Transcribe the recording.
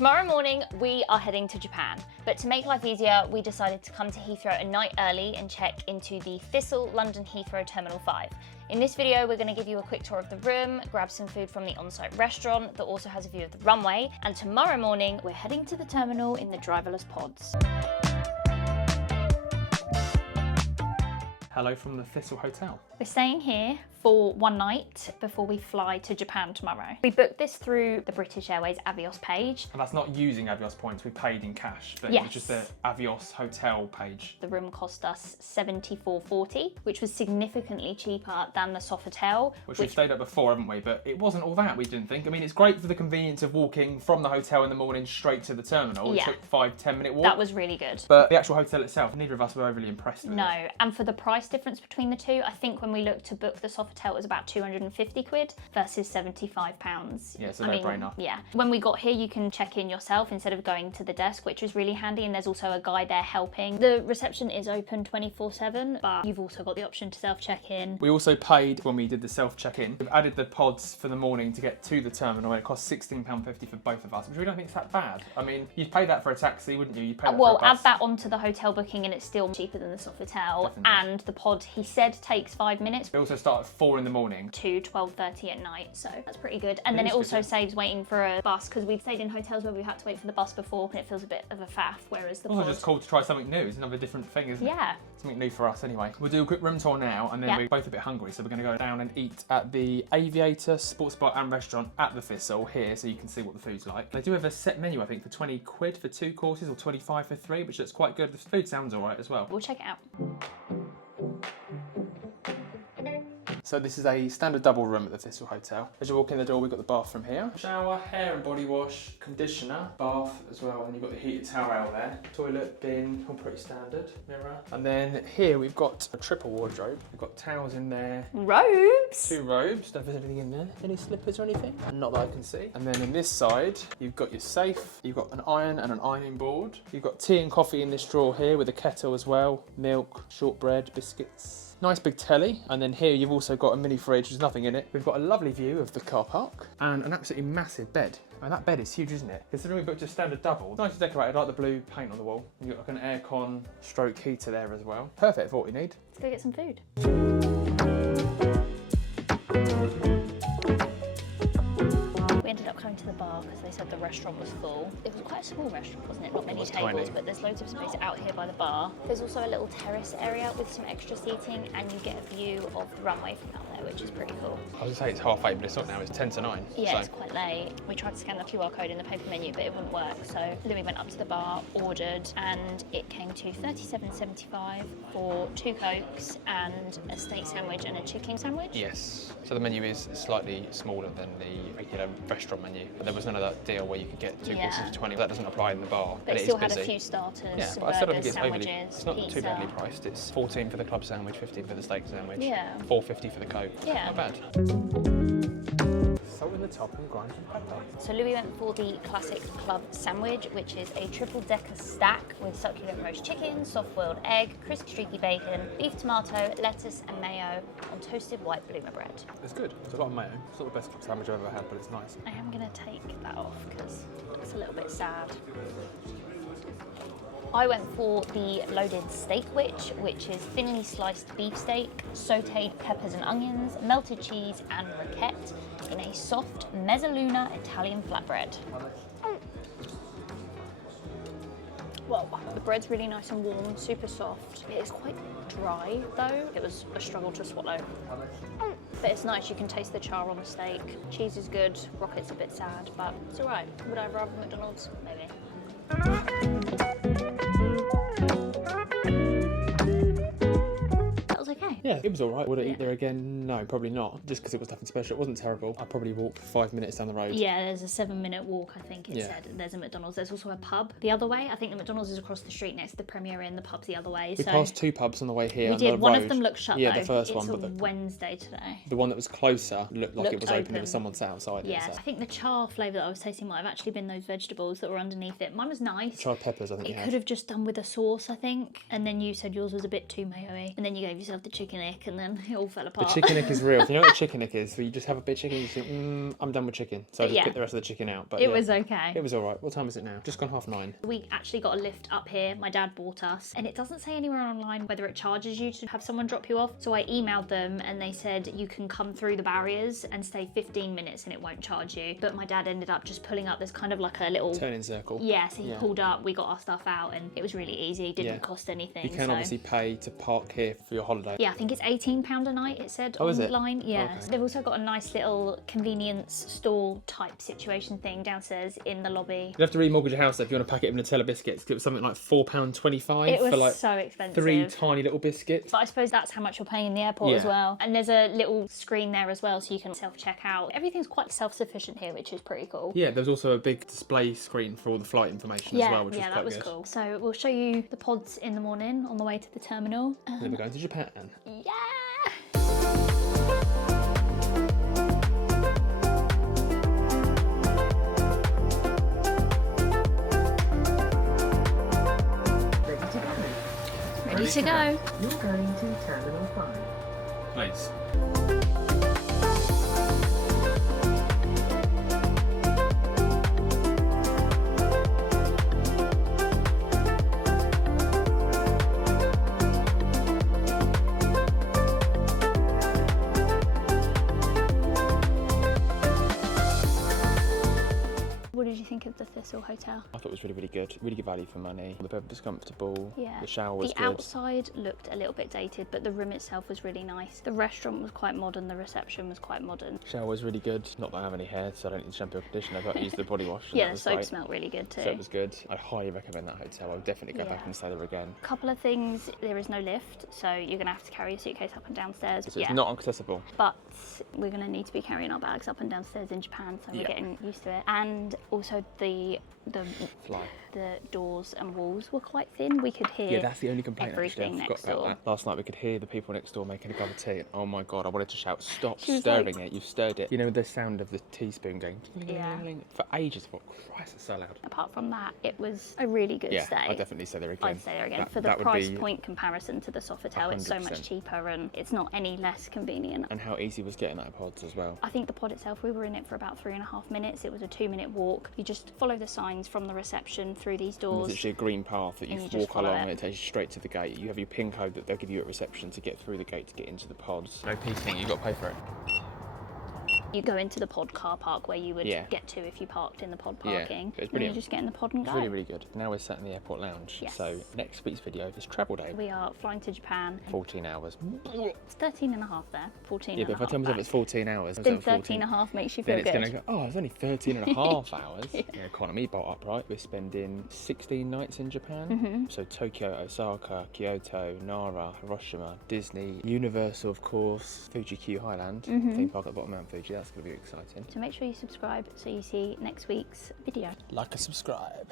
Tomorrow morning, we are heading to Japan. But to make life easier, we decided to come to Heathrow a night early and check into the Thistle London Heathrow Terminal 5. In this video, we're going to give you a quick tour of the room, grab some food from the on-site restaurant that also has a view of the runway, and tomorrow morning, we're heading to the terminal in the driverless pods. Hello from the Thistle Hotel. We're staying here for one night before we fly to Japan tomorrow. We booked this through the British Airways Avios page. And that's not using Avios points, we paid in cash, but Yes. it was just the Avios hotel page. The room cost us $74.40, which was significantly cheaper than the Sofitel. Which we've stayed at before, haven't we? But it wasn't all that, we didn't think. I mean, it's great for the convenience of walking from the hotel in the morning straight to the terminal. Yeah. It took 5-10 minute walk. That was really good. But the actual hotel itself, neither of us were overly impressed with it. No, and for the price difference between the two, I think when we looked to book the Sofitel, it was about 250 quid versus 75 pounds. Yeah, it's a no-brainer. Yeah. When we got here, you can check in yourself instead of going to the desk, which was really handy, and there's also a guy there helping. The reception is open 24/7, but you've also got the option to self-check in. We also paid when we did the self-check-in. We've added the pods for the morning to get to the terminal, and it costs £16.50 for both of us, which we don't think is that bad. I mean, you'd pay that for a taxi, wouldn't you? You'd pay that Well, for a bus. add that onto the hotel booking and it's still cheaper than the Sofitel. Definitely. And the pod, he said, takes 5 minutes We also start at 4 in the morning. to 12:30 at night, so that's pretty good. And It then is it good, also yeah. saves waiting for a bus, because we've stayed in hotels where we've had to wait for the bus before and it feels a bit of a faff, whereas the Also pod... just cool to try something new. It's another different thing, isn't it? Yeah. Something new for us anyway. We'll do a quick room tour now, and then Yeah. we're both a bit hungry, so we're going to go down and eat at the Aviator sports bar and restaurant at the Thistle here, so you can see what the food's like. They do have a set menu, I think, for 20 quid for 2 courses or 25 for 3, which looks quite good. The food sounds all right as well. We'll check it out. So this is a standard double room at the Thistle Hotel. As you walk in the door, we've got the bathroom here. Shower, hair and body wash, conditioner, bath as well, and you've got the heated towel there. Toilet, bin, all pretty standard. Mirror. And then here we've got a triple wardrobe. We've got towels in there. Robes! 2 robes. Don't know if there's anything in there. Any slippers or anything? Not that I can see. And then in this side, you've got your safe. You've got an iron and an ironing board. You've got tea and coffee in this drawer here with a kettle as well. Milk, shortbread, biscuits. Nice big telly, and then here you've also got a mini fridge, there's nothing in it. We've got a lovely view of the car park, and an absolutely massive bed. And that bed is huge, isn't it? Considering we booked a standard double, nicely decorated, I like the blue paint on the wall. You've got like an aircon stroke heater there as well. Perfect for what you need. Let's go get some food. We ended up coming to the bar because they said the restaurant was full. It was quite a small restaurant, wasn't it? Not many was tables, tiny. but there's loads of space out here by the bar. There's also a little terrace area with some extra seating, and you get a view of the runway from out there, which is pretty cool. I was gonna say it's 8:30, but it's not now, it's 10 to 9. Yeah, so. it's quite late. We tried to scan the QR code in the paper menu, but it wouldn't work. So then we went up to the bar, ordered, and it came to $37.75 for 2 Cokes and a steak sandwich and a chicken sandwich. Yes. So the menu is slightly smaller than the regular restaurant menu, but there was none of that deal where you could get 2 courses for 20. That doesn't apply in the bar, But it it still is had busy. a few starters, Yeah, some but I still don't burgers, think it's overly. sandwiches, It's not pizza. too badly priced. It's 14 for the club sandwich, 15 for the steak sandwich. Yeah. 4.50 for the Coke. Yeah. Not bad. Salt in the top and grind some pepper. So Louis went for the classic club sandwich, which is a triple-decker stack with succulent roast chicken, soft-boiled egg, crispy streaky bacon, beef tomato, lettuce and mayo on toasted white bloomer bread. It's good. It's a lot of mayo. It's not the best club sandwich I've ever had, but it's nice. I am going to take that off because it's a little bit sad. I went for the loaded steak which is thinly sliced beef steak, sautéed peppers and onions, melted cheese and roquette in a soft mezzaluna Italian flatbread. Well, the bread's really nice and warm, super soft. It is quite dry though. It was a struggle to swallow. But it's nice, you can taste the char on the steak. Cheese is good, rocket's a bit sad, but it's all right. Would I rather McDonald's? Maybe. That was okay. Yeah, it was all right. Would I eat there again? No, probably not. Just because it was nothing special. It wasn't terrible. I'd probably walk 5 minutes down the road. Yeah, there's a 7-minute walk, I think it Yeah. said. There's a McDonald's. There's also a pub the other way. I think the McDonald's is across the street next to the Premier Inn, the pub's the other way. We passed 2 pubs on the way here. We on did. the One road. of them looked shut Yeah, though. the first it's one. a But Wednesday today. the one that was closer looked like it Looked was open. There open. was someone sat outside Yeah, it. So. I think the char flavour that I was tasting might have actually been those vegetables that were underneath it. Mine was nice. Tried peppers, I think It you could had. have just done with a sauce, I think. And then you said yours was a bit too mayo-y. And then you gave yourself the chicken chicken ick, and then it all fell The apart. chicken ick is real. You know what the chicken ick is? So you just have a bit of chicken, you think, I'm done with chicken. So I just pick the rest of the chicken out. But it was okay. It was all right. What time is it now? Just gone 9:30. We actually got a lift up here. My dad bought us, and it doesn't say anywhere online whether it charges you to have someone drop you off. So I emailed them, and they said you can come through the barriers and stay 15 minutes and it won't charge you. But my dad ended up just pulling up. There's kind of like a little turning circle. Yeah, so he pulled up, we got our stuff out, and it was really easy. It didn't cost anything. You can obviously pay to park here for your holiday. Yeah, I think it's £18 a night, it said online. Yeah. Okay. They've also got a nice little convenience store type situation thing downstairs in the lobby. You'd have to remortgage your house though if you want a packet of Nutella biscuits. It was something like £4.25 it was for like so expensive. 3 tiny little biscuits. But I suppose that's how much you're paying in the airport as well. And there's a little screen there as well, so you can self-check out. Everything's quite self-sufficient here, which is pretty cool. Yeah, there's also a big display screen for all the flight information as well, which was quite that was good. cool. So we'll show you the pods in the morning on the way to the terminal. Then we're going to Japan. Yeah! Ready to go. You're going to Terminal 5. Please. What did you think of the Thistle Hotel? I thought it was really, really good. Really good value for money. The bed was comfortable. Yeah. The shower was the good. outside looked a little bit dated, but the room itself was really nice. The restaurant was quite modern. The reception was quite modern. Shower was really good. Not that I have any hair, so I don't need shampoo or conditioner. I've used the body wash. Yeah, the soap smelled really good too. So it was good. I highly recommend that hotel. I would definitely go back and stay there again. A couple of things. There is no lift, so you're going to have to carry your suitcase up and downstairs. So it's not accessible. But we're going to need to be carrying our bags up and downstairs in Japan, so we're getting used to it. And also the doors and walls were quite thin. We could hear that's the only complaint everything actually. I next forgot about door. that. Last night we could hear the people next door making a cup of tea, and oh my god, I wanted to shout, stop She was stirring like- it, you've stirred it. You know the sound of the teaspoon going Yeah. for ages. I thought, Christ, it's so loud. Apart from that, it was a really good Yeah, stay. I'd definitely stay there again. I'd stay there again. That- For the that would price be point comparison to the Sofitel, it's so much 100%. cheaper and it's not any less convenient. And how easy was getting out of pods as well. I think the pod itself, we were in it for about 3.5 minutes. It was a 2-minute walk. You just follow the signs from the reception through these There's doors. actually a green path that you And you just walk follow along it. and it takes you straight to the gate. You have your PIN code that they'll give you at reception to get through the gate to get into the pods. No peaking, you've got to pay for it. You go into the pod car park where you would Yeah. get to if you parked in the pod Yeah, parking. it's And you brilliant. just get in the pod and go. It's really, really good. Now we're sat in the airport lounge. Yes. So next week's video is travel day. We are flying to Japan. 14 hours. It's 13 and a half there. 14 Yeah, and but a if I half tell myself back. it's 14 hours, Then instead of 13 and a half makes you then feel it's good. going to go, oh, it's only 13 and a half hours. Yeah, economy bought up, right? We're spending 16 nights in Japan. Mm-hmm. So Tokyo, Osaka, Kyoto, Nara, Hiroshima, Disney, Universal, of course, Fuji Q Highland, Mm-hmm. theme park at the bottom of Mount Fuji. That's going to be exciting. So make sure you subscribe so you see next week's video. Like and subscribe.